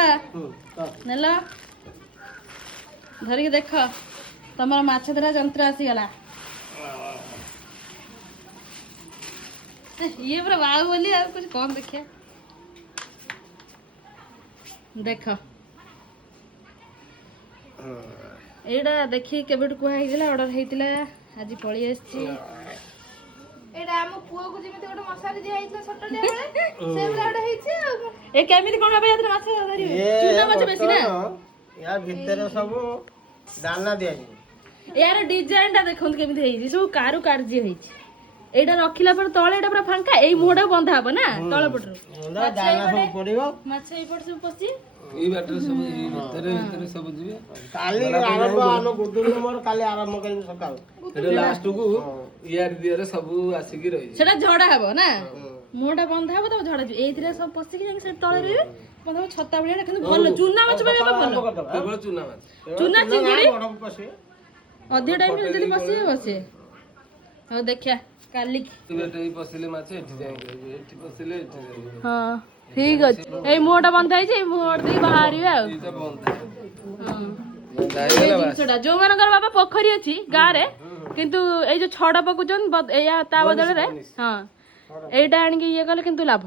बाबा nail धरिक देख तुम माछ धरा जंत्र आसीगला ये पूरा बाहु बोली आ कुछ कौन देखिए देख एटा देखी केबेट कहला ऑर्डर होता आज पलि आसी एटा हम पुओ को जेमिति गोटे मसारी दिया आइतला सटडे बेले से बेले ओडे हेछि ए केमिति कोन भाबे यात्रा माछ धरिबे चूना माछ बेसी ना या भीतर सब दाना दिया यार डिजाइन टा देखो केमिति हेछि सब कारू कार्य हेछि एटा रखिला पर तळे एटा पूरा फांका एई मोडा बंधा हबो ना तळ पटरो दाना सब पड़िबो माछ एई पट सब पसी ई बैटर सब ई भीतर सब जिवे काली आरंभ आनो गुडुल नंबर काली आरंभ करी सकाळ एटा लास्ट को यार दियारे सब आसी की रही सेटा झडा हबो ना मोडा बंधा हबो त झडा एइथिरा सब पसी की जाई से तळे रे बंधा छत्ता बलिया किंतु भलो चूना माछ बे भलो केवल चूना माछ चूना चिंगुड़ी बड़ पसे अधिक टाइम रे जदी पसी बसे हो देखिया काली बेटे ई पसिले माछ एठी जाई एठी पसिले एठी जाई हां ठीक अछि एई मोडा बंधा है जे मोड दे बाहरिबे आ ई त बंद हां जिनसटा जो मानकर बाबा पोखरी अछि गाँ रे किंतु ए जो छड़ पकुचन एया ता बदल रे हां एटा आनि के ये कले किंतु लाभ